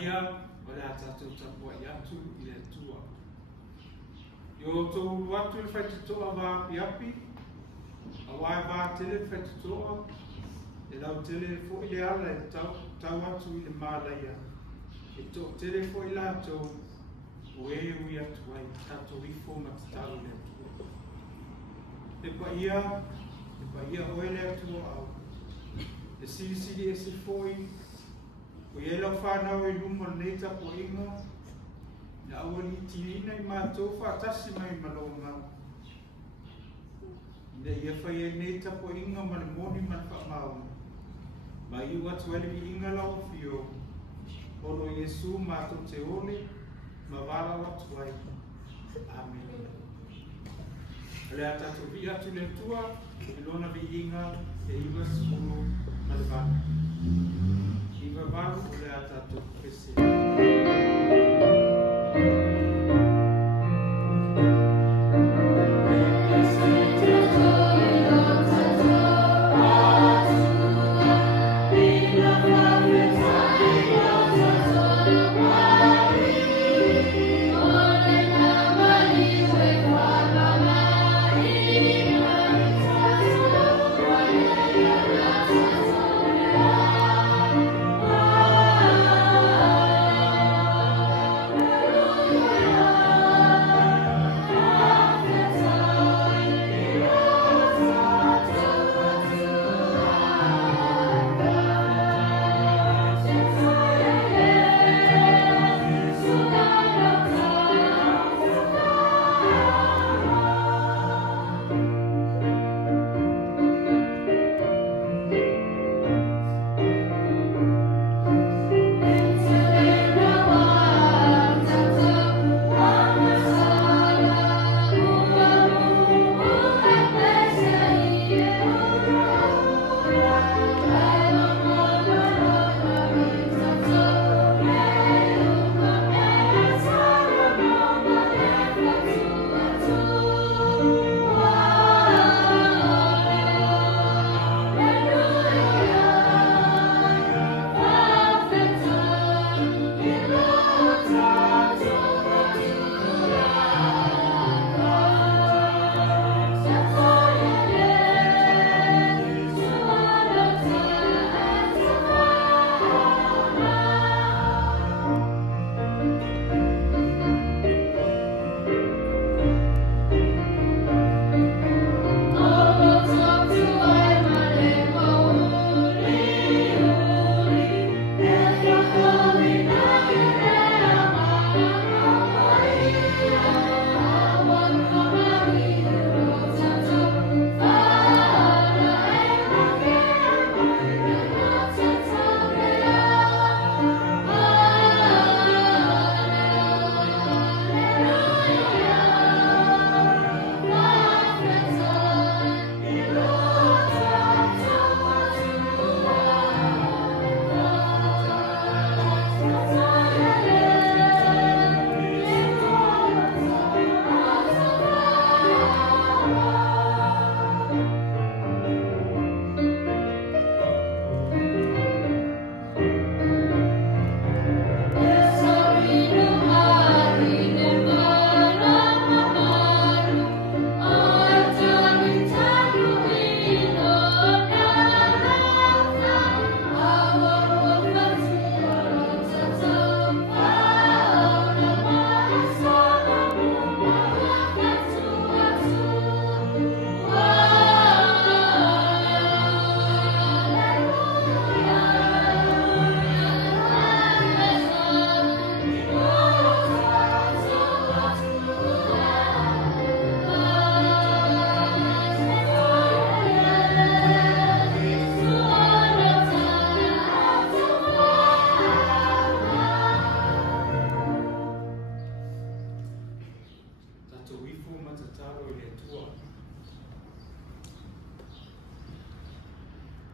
ia o le tātou tapua i atu I le tua. Yo tō atu le whaitutoa wā api api, a wai wā tele le whaitutoa, e lau tele fo I le ala e tau atu I le mālaia, e tō tele fo I lātou, o e ui atu ai, tātou ifo matatau le atua. E pa ia oe le atua au, e siri e se foi, o ia lau whanau I luma nei tapo inga, na awali tirina I mātou whaatasi mai malonga. Ina ia whai e nei tapo inga ma le moni man whaamauna. Ma I watu ele I inga lau fio, olo Yesu mātou te ole, ma wala watu ai. Amen. Ale a tātou vi atu le tua, e lona vi inga, e iwa sulu malvana. Iwa waru o le a tātou pese.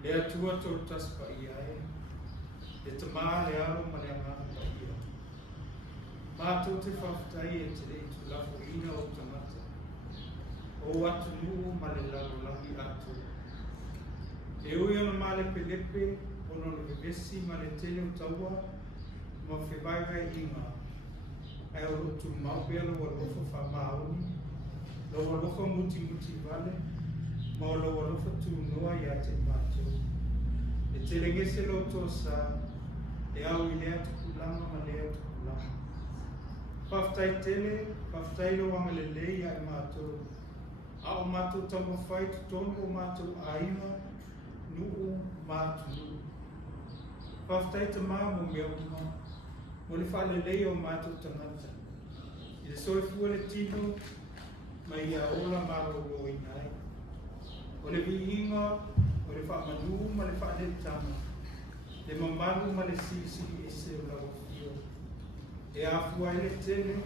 Le atua tō taspa I ai, le tamā le alo ma le amana pa ia. Mātou te whawhatai e te rei tu lafo ina o tamata, o atu nuu ma le lalo langi atu. E ui ona ma le pelepe, ono le vevesi ma le tele o taua, ma whewaiwai inga. Ai o rotu mau pia loa lofa whamauni, loa lofa muti vale, ma loa lofa tu noa ia te mātou. E te lengese loto sa, e au i lea tukulanga ma lea tukulanga. Whaftai tele, whaftai lo wanga lelei ai mātou. A o mātou tamo whai tutonu o mātou aina, nuu mātou nuu. Whaftai te maa mo mea uma, mo le whalelei o mātou tangata. I le soifua le tino, mai ia ola maro o inai. O le viinga, o le whamanu ma le whaletama. Le mamaru ma le sisi ese o la wafio. E afua ele tele,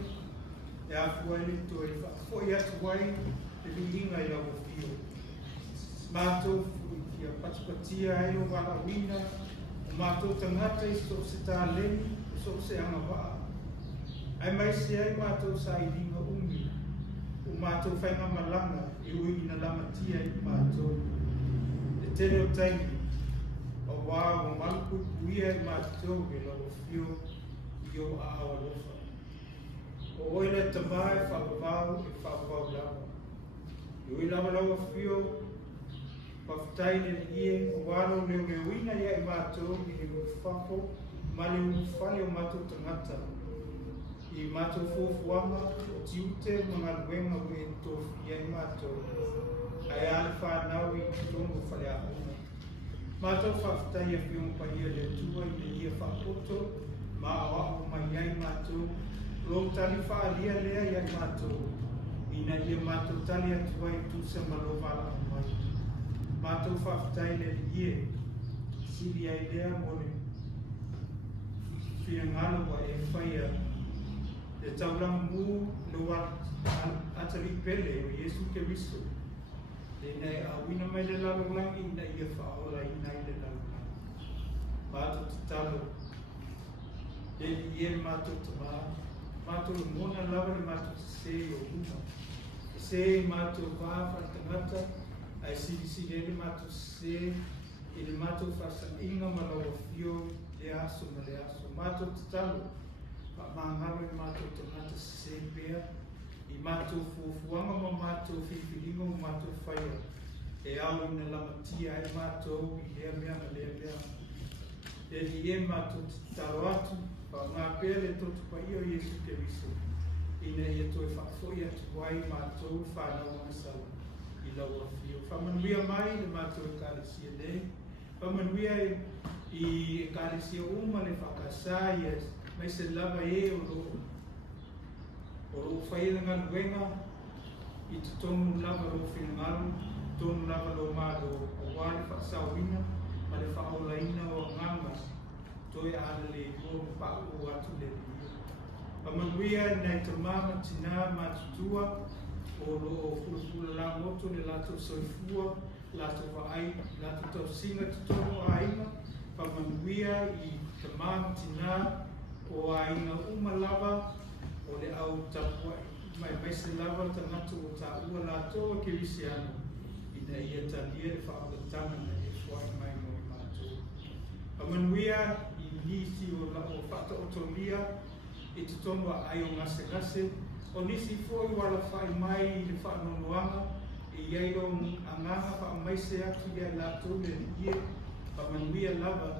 e afua ele toe, whafoi atu wai, le viinga i la wafio. Mātou kia patipatia ai o wala wina, o mātou tangata i so se tā leni, so se anga waa. Ai mai se ai mātou sa i ringa umi, o mātou whainga malanga, i ui ina lamatia i mātou. E tere o taimi, o wā o maluku kuia i mātou e la wafio i o a awa lofa. O oile tamai whakavau e whakavau lawa. I ui lama la wafio, whaftai le ie, o wāro leo leo ina ia i mātou i le mwhafo, ma le mwhale o mātou tangata. I mātou fōfuanga, o tiute mga luenga ue tofu ia i mātou. Ai ale whanau i tongo whale a hona. Mātou whaftai a whiong pa ia le tua i le ia whapoto, ma awa o mai ai mātou. Long tali whaalia lea ia i mātou. Ina ia mātou tali atua i tūsa malovala a mai. Mātou whaftai le ie, siri ai lea mole. Whia ngalo wa e whaia, le taulang mu le wa atari pele o Yesu ke riso. Le nei awina mai le lalulangi ina ia whaola ina i le lalulangi. Mātou te talo, le ie mātou te maa, mātou le mona lawa le mātou te se o uma. Se mātou wāwha tangata, ai si le mātou se, i le mātou whasa inga malawa fio, le aso ma le aso. Mātou te talo, pa māngaro i mātou tangata se pia, i mātou fuafuanga ma mātou whiwhiringa ma mātou whaia, e au ina lamatia ai mātou i lea mea ma lea mea. E li e mātou te talo atu, pa ngā pēr le totu pa ia Yesu ke riso, ina ia toi whakfoi atu wai mātou whanau masawa. I laua fio. Whamanuia mai le mātou e kāresia le. Whamanuia i kāresia uma le whakasā i mai se lava e o loo. O loo whaira ngā luenga i te tonu lava lo whinangalu, tonu lava lo mālo o wāle whakasāwina, ma le whaolaina o nganga, toi ana le o pāu atu le lia. Whamanuia nei te māma tina mātutua, o lo fulfula la moto le lato soifua, lato vaai, lato tau singa tutono aina, whamanuia i te mātina o aina uma lava, o le au tapua, mai se lava tangata o ta ua lato a kirisiano, ina ia talia le whaakatanga na e whai mai mo i mātou. Whamanuia i nisi o la o whata o tolia, i tutono a ai o ngase ngase, o nisi foi wala whai mai i le whaanonoanga, i eiro anganga wha mai se atu ia lato le ie, whamanuia lava,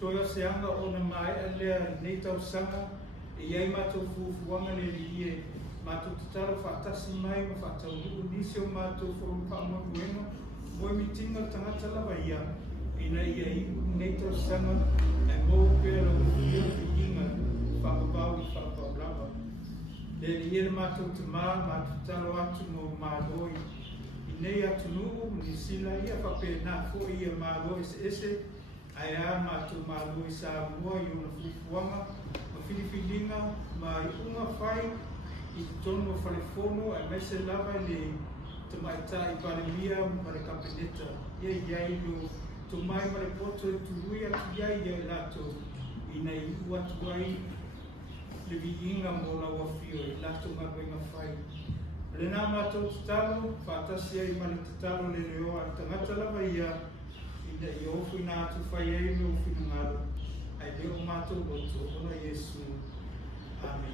toia se anga o na mai a lea nei tau sanga, i ei mātou fufuanga le ie, mātou tutaro whaatasi mai ma whaatau nuu nisi o mātou whaum whaamanuenga, moi mitinga tangata lava ia, ina ia i nei tau sanga, e mou pēra o ia i inga, whaapapau i whaapau lava. Le iere mātou te mātou talo atu no māloi. I nei atu nuu, ni sila ia whapena fo ia māloi se ese, ai a mātou māloi sa mua i ona fufuanga, ma whiliwhilinga, ma i unga whai, i tono whalefono, ai mai se lava le te maita i parelia ma le kapeneta. Ia iai lo, to mai ma le poto e turui atu iai ia lato, i nei uatu ai, le viinga mo la wafio i lato ngā wenga whai. Le nā mātou te talo, whātasi ai ma le te talo le reo a tangata lava ia, i na i ofu i nā atu whai ei me ofu i ngaro. ai le o mātou o tō ona Iesu. Amen.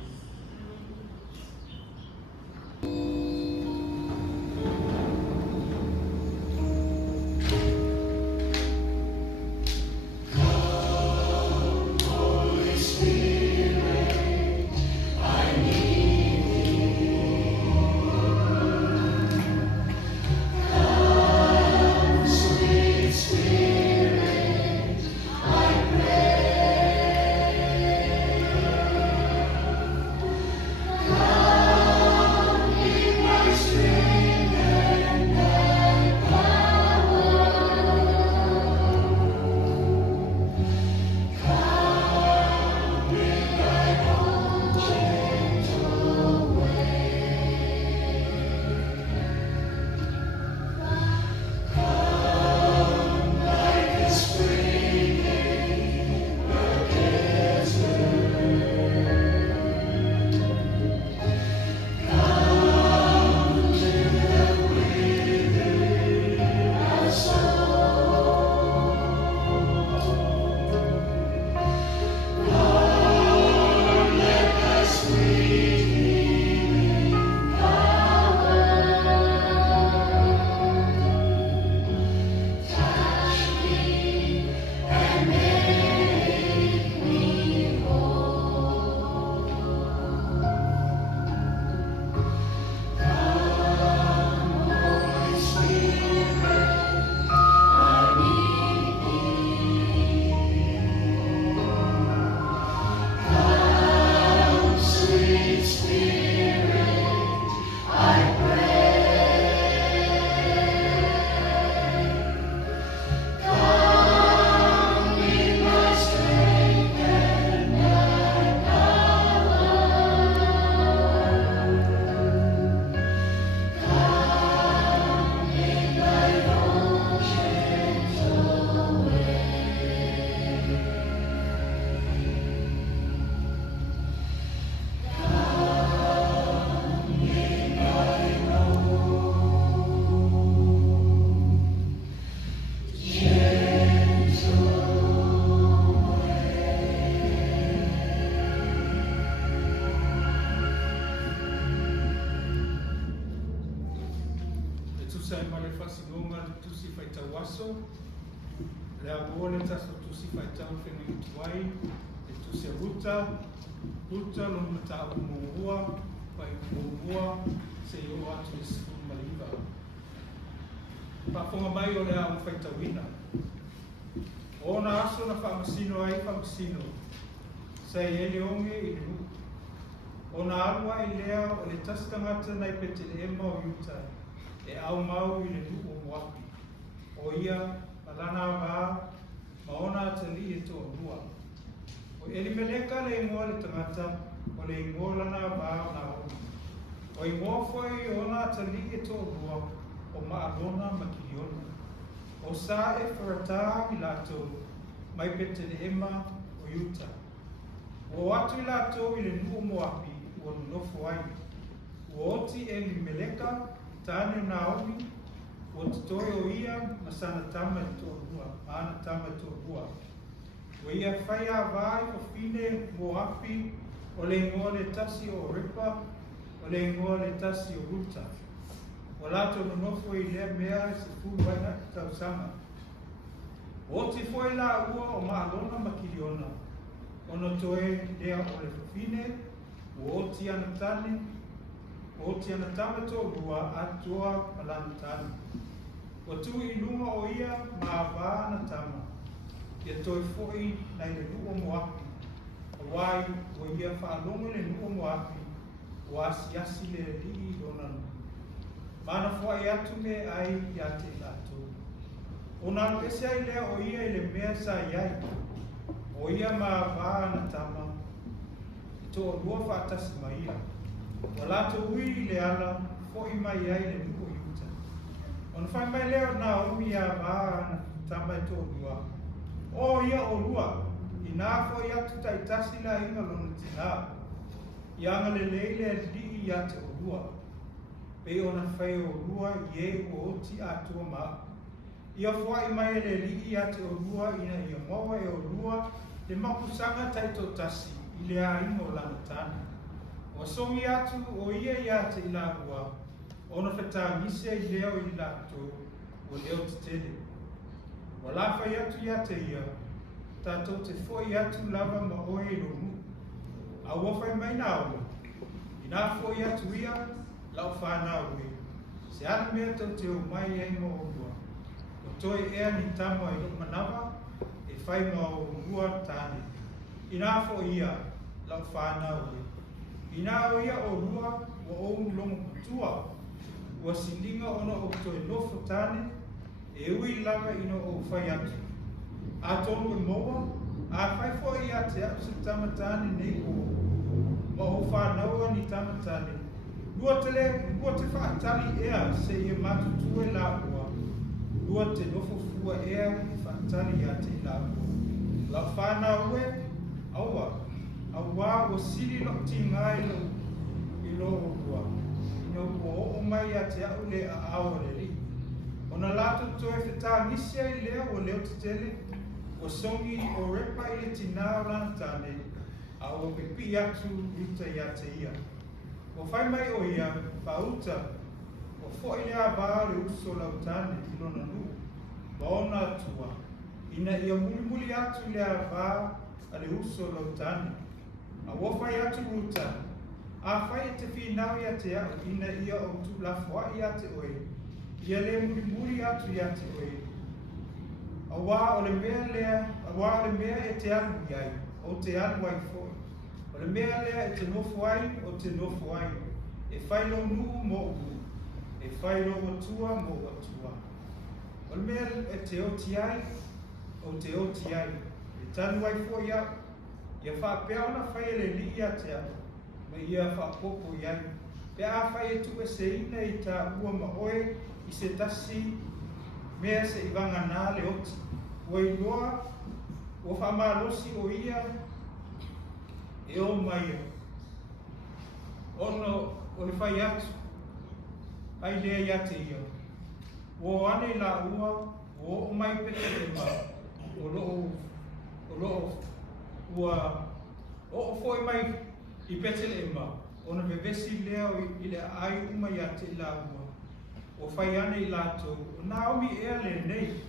Sai male fasilonga tusi faita waso le abole taso tusi faita fengi tuai tusi ruta no mata muua pai muua se yo atu isu maliva pa fonga mai o le a faita wina ona aso na famasino ai famasino sai ele onge i lu ona alwa i lea o le taskamata nai pete le ema o yuta e au mau i le nuku o wapi. O ia, alana wa, maona tali e tō rua. O eli meleka le ingoa le tangata, o le ingoa lana wa na o. O ingoa fwai ona tali e tō rua, o maarona makiriona. O sa e wharata i lato, mai pete le ema o yuta. O atu i lato i le nuku mo wapi, o nofo ai. O oti eli meleka, tane Naomi, o te toi o ia, masana tama i tō rua, ana tama i tō rua. O ia whai a vai o fine mo api, o le ingoa le tasi o ripa, o le ingoa le tasi o ruta. O lato no nofo i lea mea se fu waina ki tau sama. O te foi la ua o maalona makiriona, o no toe lea o le fine, o ti ana tane, o te ana tama tō rua atua malana tani. O tu i lunga o ia ma vāna tama. Ia toi foi nei le nuo moapi. A wai o ia whaalonga le nuo moapi. O asi le lii donanu. Mana foi atu me ai ia te lato. O nalo ese ai lea o ia i le mea sa iai. O ia ma vāna tama. Tō rua whaatasi mai ia. O lato ui le ala, fo i mai ai le nuko iuta. O na whai mai leo na omi a vāna tama i tō rua. O ia o rua, i nā fo i atu tai tasi la inga lona tina. I anga le leile li i ate o rua. Pei o na whai o rua i e o oti atua maa. Ia fo i mai le li i ate o rua ina i a maua e o rua te mapusanga taito tasi i le ainga o lana tana. O songi atu o ia te ila ua, ona whetangisia i leo i lato o leo te tele. O lawhai atu ia te ia, tātou te foi atu lava ma oe i romu. A wawhai mai nā ua, i nā foi atu ia, lau whanau ue. Se ana mea tau te o mai e mo o ua. O toi ea ni tama i ruk manawa, e whai ma o ua tāne. I nā foi ia, lau whanau ue. I nā o ia o rua, o ou longo kutua, ua silinga ono o toi nofo tāne, e ui lava ino o whai atu. A tonu e moa, a whai fo ia te atu se tamatane nei o. Ma o whanaua ni tamatane. Lua te whaatali ea se ia matutu e la ua. Lua te nofo fua ea i whaatali ia te la ua. La whanau e, aua, aua o siri lo ti ngai i lo o ua. Ino o o mai a te au le a awa le li. Ona lato toe whetangisia i lea o leo te tele, o songi o repa i le tina o lana tane, a o pepi atu uta ia te ia. O whai mai o ia, whauta, o fo i lea vā le uso lau tane i lona nu, ma ona atua, ina ia muli atu lea vā a le uso lau tane. A wawhai atu uta, a whai e te whinau ia te au, ina ia o tu la fwa ia te oe, ia le muli atu ia te oe. A wā o le mea e te anu iai, o te anu ai foi. O le mea lea e te nofo ai, o te nofo ai. E whailo nuu mo uu, e whailo atua mo atua. O le mea e te oti ai, o te oti ai. E tanu ai foi au, ia whapea ona whai le li ia te anu, ma ia whapopo iai. Pe a whai e tu e se ina i ta ua ma oe, i se tasi, mea se i wanga nā le oti. O i loa, o whamalosi o ia, e o mai. Ono, o le whai atu, ai lea ia te ia. O ane la ua, o mai pete e ma, o loo, ua, o foi mai i pete e ma, ona vevesi lea i le ai uma ia te la ua. O whai ane i lato, o Naomi ea le nei.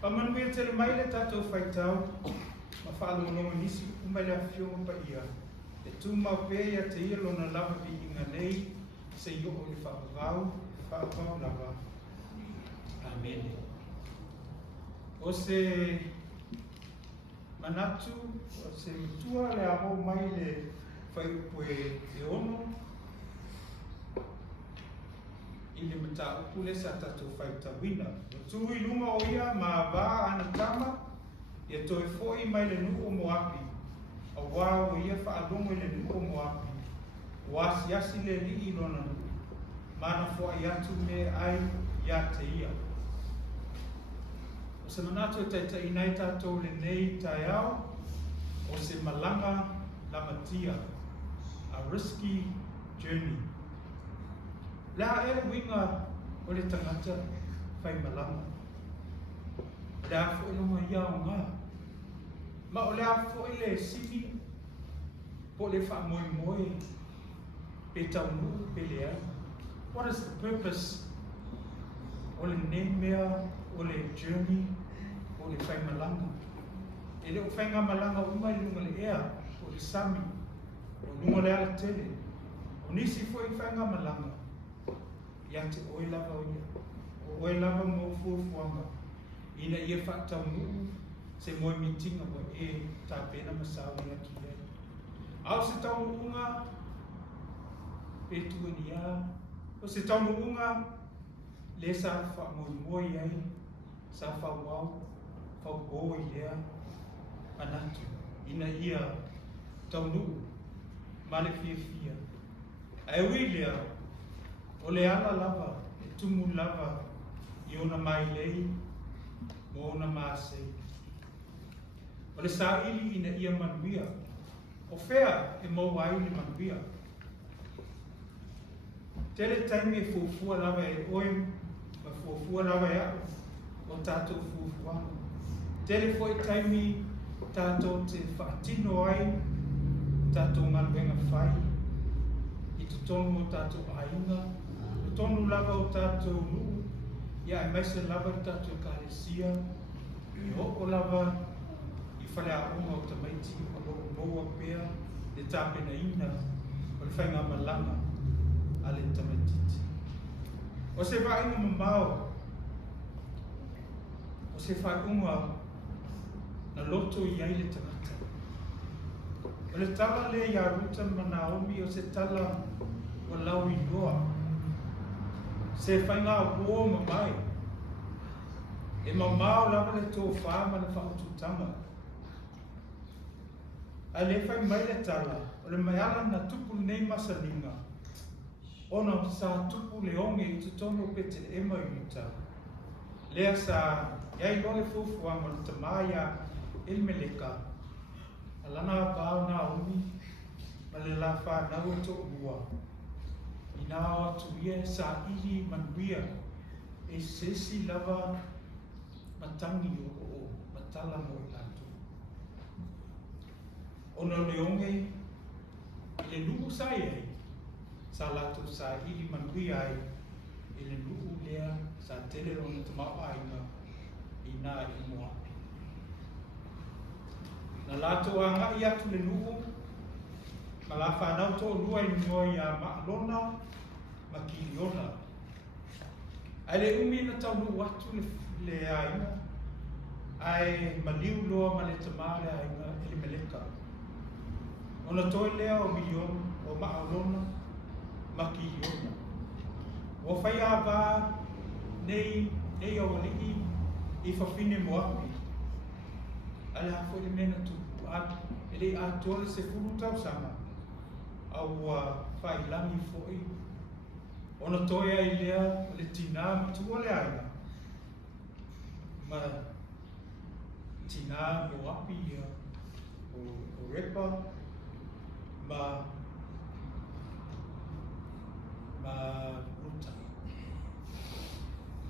Pamanu e tele mai le tatou whaitau, ma whaalononga nisi uma le awhionga pa ia. E tū mau pēia te ia lona lava vi inga nei, se i o le whaavau lava. Amen. O se manatu, o se mutua le aho mai le whaiupu e ono, i le mata upule sa tatou whaitawina. O tū i lunga o ia ma vā ana tama, ia toi foi mai le nuku o moapi. A wā o ia whaalongo i le nuku o moapi. O asi le li i lona mana fo ai atu me ai ia te ia. O se manatu e taita i nei tatou le nei tai au, o se malanga lamatia, a risky journey. Lea e winga o le tangata whai malama. Lea fo ilonga ia o ngā. Ma o lea fo ile sini, po le wha moi pe tau nuu pe lea. What is the purpose o le nemea, o le journey, o le whai malanga? E leo whainga malanga uma i lunga le ea, o le sami, o lunga le ala tele. O nisi fo i whainga malanga. Ia te oe lava o ia, o oe lava mo fuafuanga, ina ia whaatau nuu, se moe mitinga mo e tā pena masau ia ki ei. Au se tau nuunga, e tua ni a, o se tau nuunga, le sa wha moi ei, sa wha wau, wha boi lea, anatu, ina ia tau nuu, male fia. Ai ui lea, o le ala lava, e tumu lava, i ona mai lei, mo ona maasei. O le sa ili ina ia manuia, o fea e mau ai ni manuia. Tele taimi e fuafua lava e oe, ma fuafua lava e au, o tātou fuafua. Tele foi taimi tātou te whaatino ai, tātou ngaluenga whai, i tu tonu o tātou ainga, tu tonu lava o tātou nuu, ia e maise lava i tātou kālesia, i hoko lava i whale a unga o ta maiti, o loko moa pēr, le tāpena ina, o le whainga malanga, a le tamaititi. O se whainga mamao, o se whainga na loto i ai le tangata. O le tala le ia ruta ma Naomi o se tala o lau i noa. Se whainga o mamai. E mamao lava le tō whāma le whaotutanga. A le whai mai le tala, o le mai ala na tupu nei masalinga. Ona sa tupu le onge i tutono pete le ema i uta. Lea sa iai lole fufuanga le tamaya il meleka. Alana pāo na umi, ma le la whanau e tō ua. I nā atu ia sa iri manuia, e sesi lava matangi o matala mo i latu. Ona le onge, le nuku sa iei, sa latu sa iri manuia ai, i le nuku lea sa tele o na tamau aina i nā i moa. Na lato anga i atu le nuku, ma la whanau tō lua i ngoi a maalona, ma kiliona. Ai le umi na tau nu watu le aina, ai maliu loa ma le tamale aina e le meleka. Ona toi lea o milion, o maalona, ma kiliona. O whai a wā, nei o liki, i whawhine moapi. Ale hafo le mena tupu ele atole se furu tau sama au whai langi foi ona toia i lea le tina matua le aina ma tina mo api o repa ma ruta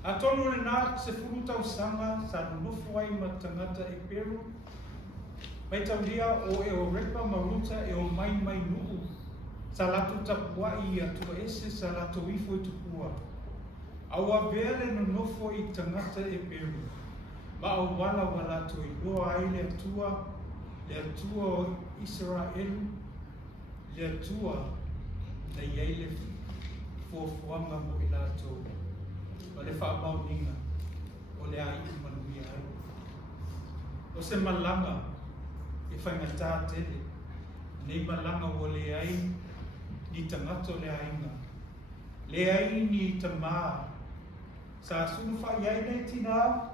a tonu le nā se furu tau sama sa nufu ai ma tangata e peru mai tau lia o e o repa maruta e o mai nuu. Sa latu tapuai i atua ese sa latu ifo i tupua. Aua vele no nofo i tangata e peru. Ma au wala walatu i loa ai le atua o Israel, le atua na iei le fuafuanga mo i lato. Ma le whaamauninga o le ai i manuia ai. O se malanga e whaingatā tele, nei malanga o le ai, ni tangata le ainga. Le ai ni tamā, sa sunu whai ai nei tina,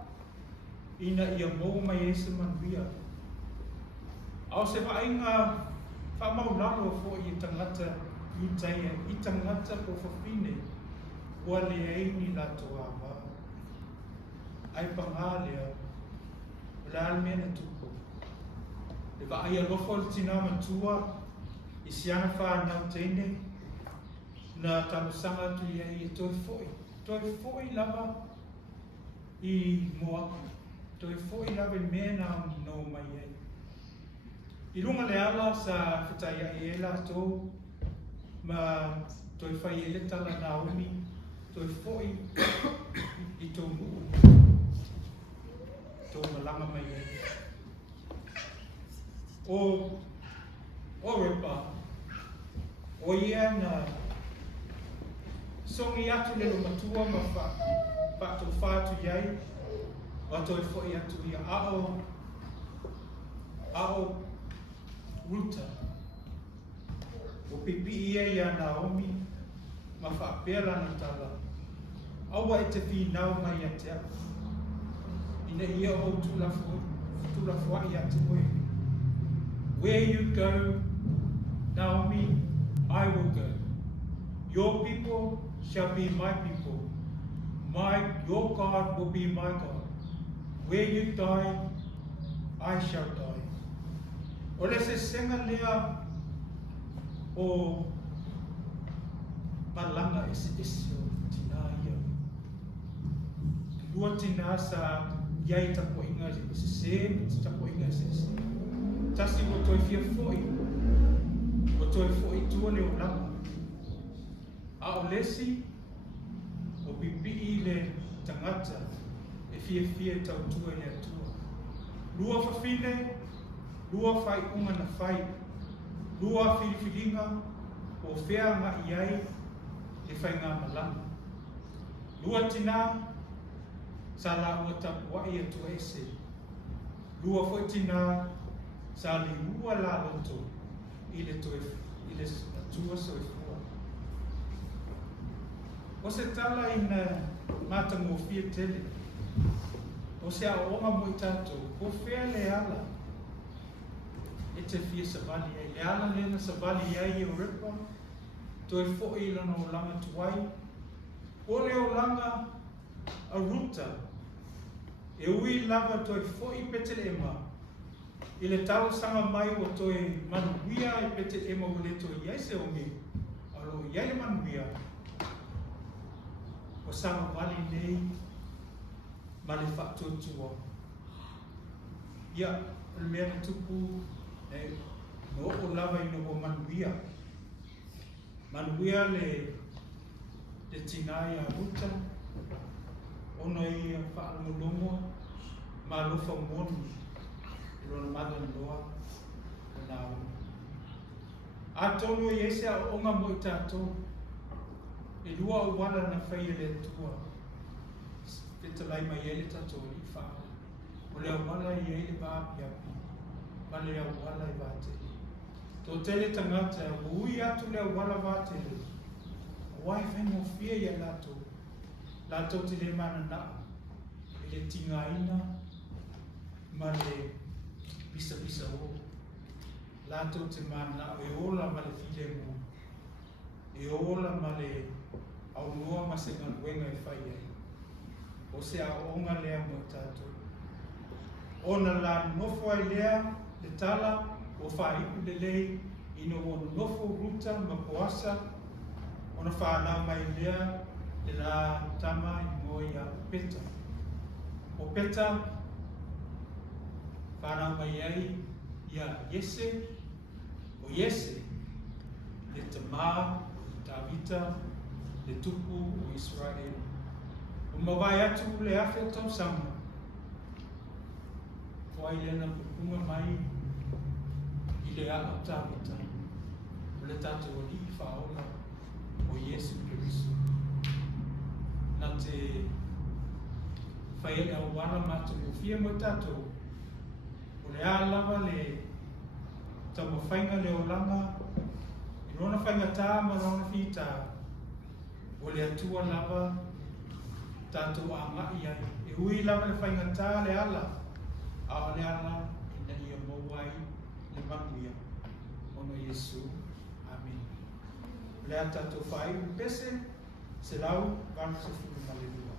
ina ia mou mai e se manuia. Au se whainga, whamau lalo fo i tangata i taia, i tangata po whawhine, ua le ai ni lato awa. Ai pangā lea, le almena tuku. Le va ai alofo le tina matua i siana whanau teine na tamusanga tu ia i toi foi lava i moaku toi foi lava i mea na no mai ai i runga le ala sa whitai ai e la tō ma toi whai ele tala Naomi toi foi i tō muu tō malanga mai ai o repa, o ia na songi atu le matua ma whātu whātu iai, wa toi fwoi atu ia ao ruta. O pipi ia ia Naomi, ma whaapera na tala. Awa e te whinau mai a te au. Ina ia o tulafuai atu oi. Where you go, Naomi, I will go. Your people shall be my people. Your God will be my God. Where you die, I shall die. O le se senga lea o malanga ese o tina ia. Lua tina sa iai tapuaʻiga le sesē ma tapuaʻiga sesē tasi ua toe fia foʻi ua toe foʻi tua le olaga a o lesi o pipiʻi le tagata e fiafia tautua i le atua lua fafine lua faiʻuga na fai lua filifiliga o fea agaʻi ai le faigā malaga lua tinā sa la ua tapuaʻi atua ese lua foʻi tinā sa liua la loto i le atua soifua o se tala ina matagofia tele o se aʻoga mo i tatou o fea le ala e te fia savali ai le ala lena savali ai e o repa toe foʻi i lana olaga tuai o le olaga a ruta e ui lava toe foʻi Peteleema i le talosaga mai ua toe manuia e Peteleema ua le toe iai se omi a lo iai le manuia o savavali nei ma le faatuatua ia o le mea na tupu e no o lava ina ua manuia le tinā ia ruta ona ia faalogologo ma alofa moni i lona mother-in-law ona auna atonu i ai se aʻoga mo i tatou e lua auala na faia le atua fetalai mai ai le tatou alii faala o le auala i ai le vaapiapi ma le auala i vatele totele tagata ua ui atu le auala vatele auai faigofia ia latou te lē mananaʻa i le tigaina ma le pisapisa o latou te mananaʻa e ola ma le filemu e ola ma le aulua ma se galuega e fai ai o se aʻoga lea mo i tatou ona lanonofo ai lea le tala ua faiʻu lelei ina ua nonofo ruta ma poasa ona fanau mai lea le la tama i mo ia peta o peta fanau mai ai ia Iese o Iese le tamā Davita le tupu o Israel o mawai atu le afe tausaga foai lena pupunga mai i le aʻo Davita o le tatou alii faola o Iesu Keriso na te faia le auala matagofia mo i tatou o le a lava le taumafaiga le olaga i lona faigatā ma lona fitā o le atua lava tatou agaʻi ai e ui lava le faigatā le ala a o le ala ina ia mau ai le manuia ono Iesu amen le a tatou faaiʻu pese se lau valusefulu ma le lua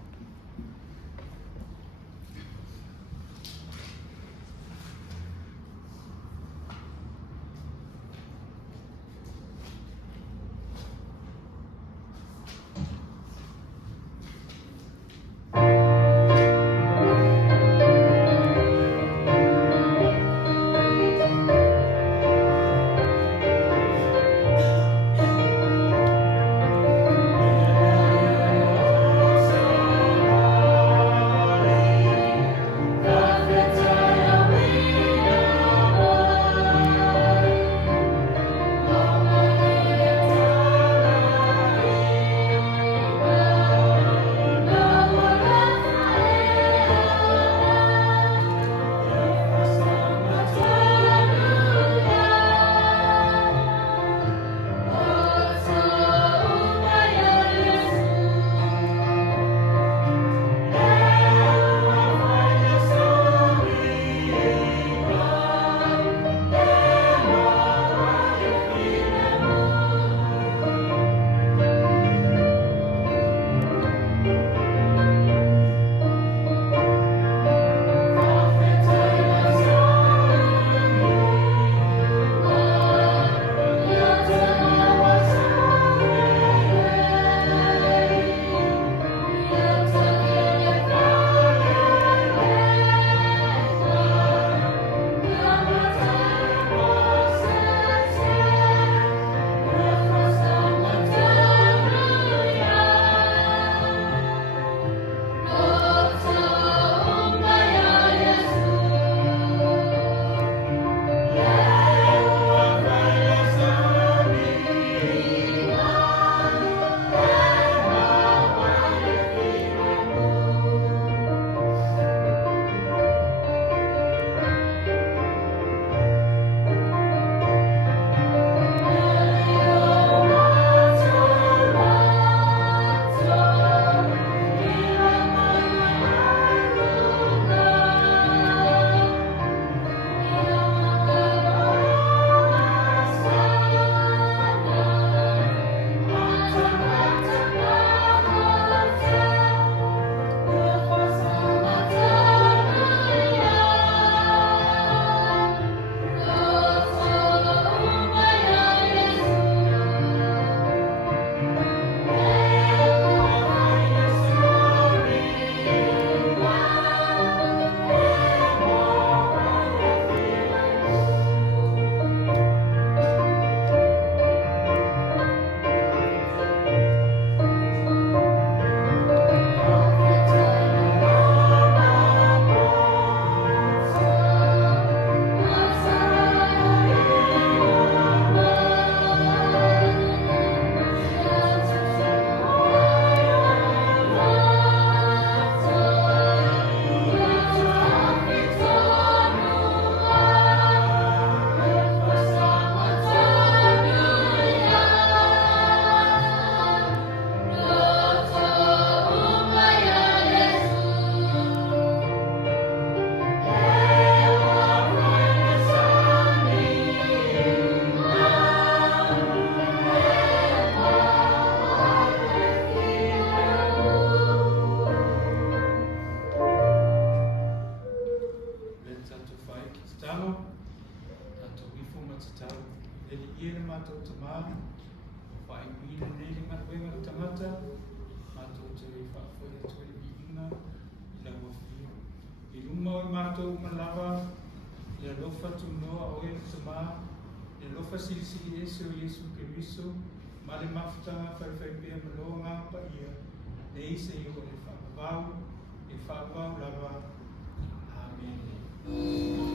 Talo, tato wifo matatau, ele iere mato tamā, whai uina nele ngatuenga tangata, mato te whaafoe atu ele biinga, ila wafio. I luma o mato malawa, ia lofa tu noa o ele tamā, ia lofa silisili ese o Yesu Keriso, male mafutanga whaiwhaipea maloa ngā pa ia, ne isa i o le whaapapau, e whaapau lava. Amen.